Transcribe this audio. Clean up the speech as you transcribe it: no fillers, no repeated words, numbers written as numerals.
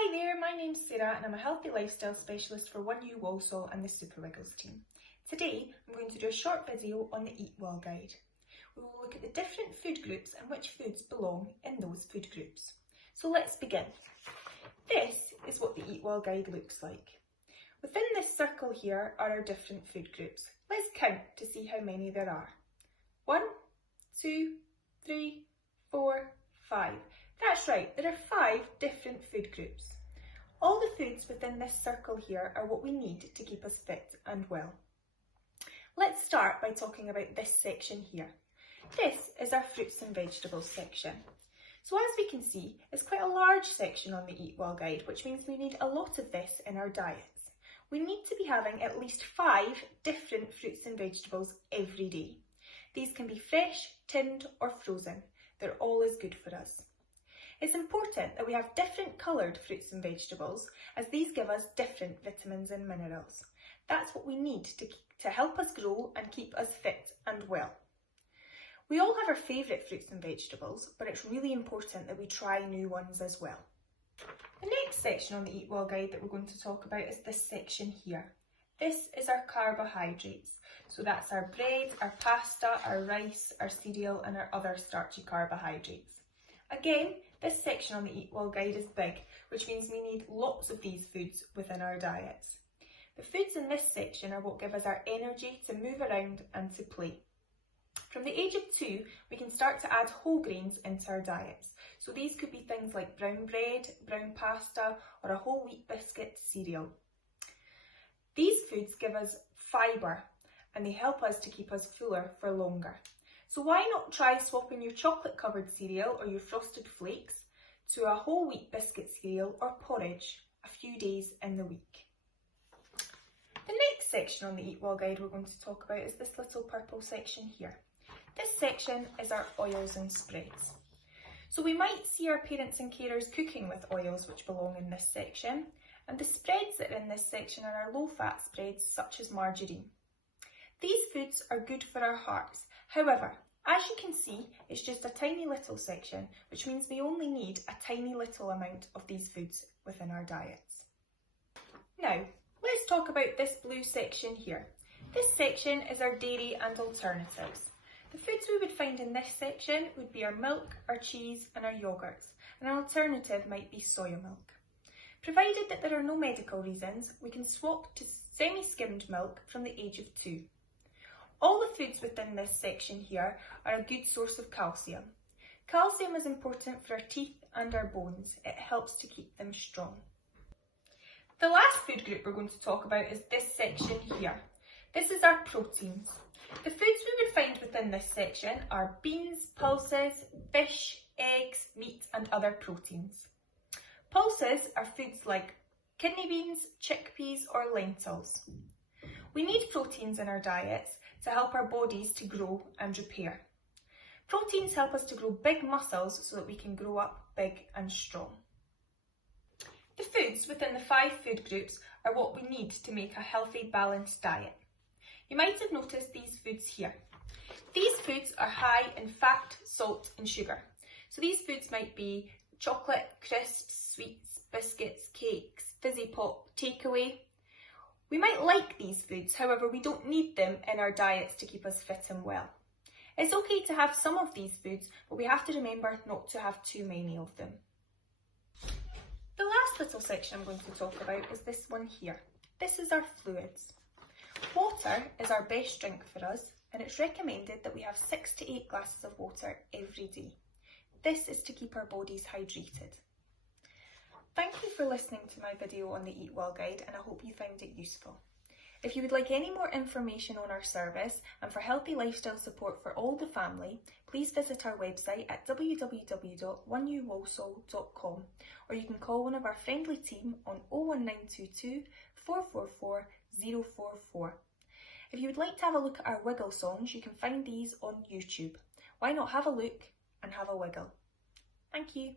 Hi there, my name's Sarah and I'm a healthy lifestyle specialist for OneYou Walsall and the Super Wiggles team. Today I'm going to do a short video on the Eatwell guide. We will look at the different food groups and which foods belong in those food groups. So let's begin. This is what the Eatwell guide looks like. Within this circle here are our different food groups. Let's count to see how many there are. 1, 2, 3, 4, 5. That's right, there are 5 different food groups. All the foods within this circle here are what we need to keep us fit and well. Let's start by talking about this section here. This is our fruits and vegetables section. So as we can see, it's quite a large section on the Eatwell guide, which means we need a lot of this in our diets. We need to be having at least 5 different fruits and vegetables every day. These can be fresh, tinned or frozen. They're all as good for us. It's important that we have different coloured fruits and vegetables as these give us different vitamins and minerals. That's what we need to help us grow and keep us fit and well. We all have our favourite fruits and vegetables, but it's really important that we try new ones as well. The next section on the Eatwell guide that we're going to talk about is this section here. This is our carbohydrates. So that's our bread, our pasta, our rice, our cereal and our other starchy carbohydrates. Again, this section on the Eatwell guide is big, which means we need lots of these foods within our diets. The foods in this section are what give us our energy to move around and to play. From the age of 2, we can start to add whole grains into our diets. So these could be things like brown bread, brown pasta, or a whole wheat biscuit cereal. These foods give us fibre and they help us to keep us fuller for longer. So why not try swapping your chocolate covered cereal or your frosted flakes to a whole wheat biscuit cereal or porridge a few days in the week. The next section on the Eatwell guide we're going to talk about is this little purple section here. This section is our oils and spreads. So we might see our parents and carers cooking with oils which belong in this section, and the spreads that are in this section are our low fat spreads such as margarine. These foods are good for our hearts. However, as you can see, it's just a tiny little section, which means we only need a tiny little amount of these foods within our diets. Now, let's talk about this blue section here. This section is our dairy and alternatives. The foods we would find in this section would be our milk, our cheese and our yogurts, and an alternative might be soya milk. Provided that there are no medical reasons, we can swap to semi-skimmed milk from the age of 2. All the foods within this section here are a good source of calcium. Calcium is important for our teeth and our bones. It helps to keep them strong. The last food group we're going to talk about is this section here. This is our proteins. The foods we would find within this section are beans, pulses, fish, eggs, meat and other proteins. Pulses are foods like kidney beans, chickpeas or lentils. We need proteins in our diets to help our bodies to grow and repair. Proteins help us to grow big muscles so that we can grow up big and strong. The foods within the 5 food groups are what we need to make a healthy, balanced diet. You might have noticed these foods here. These foods are high in fat, salt and sugar. So these foods might be chocolate, crisps, sweets, biscuits, cakes, fizzy pop, takeaway. We might like these foods, however we don't need them in our diets to keep us fit and well. It's okay to have some of these foods, but we have to remember not to have too many of them. The last little section I'm going to talk about is this one here. This is our fluids. Water is our best drink for us and it's recommended that we have 6 to 8 glasses of water every day. This is to keep our bodies hydrated. Thank you for listening to my video on the Eatwell guide and I hope you found it useful. If you would like any more information on our service and for healthy lifestyle support for all the family, please visit our website at www.oneyouwalsall.com or you can call one of our friendly team on 01922 444 044. If you would like to have a look at our wiggle songs, you can find these on YouTube. Why not have a look and have a wiggle? Thank you.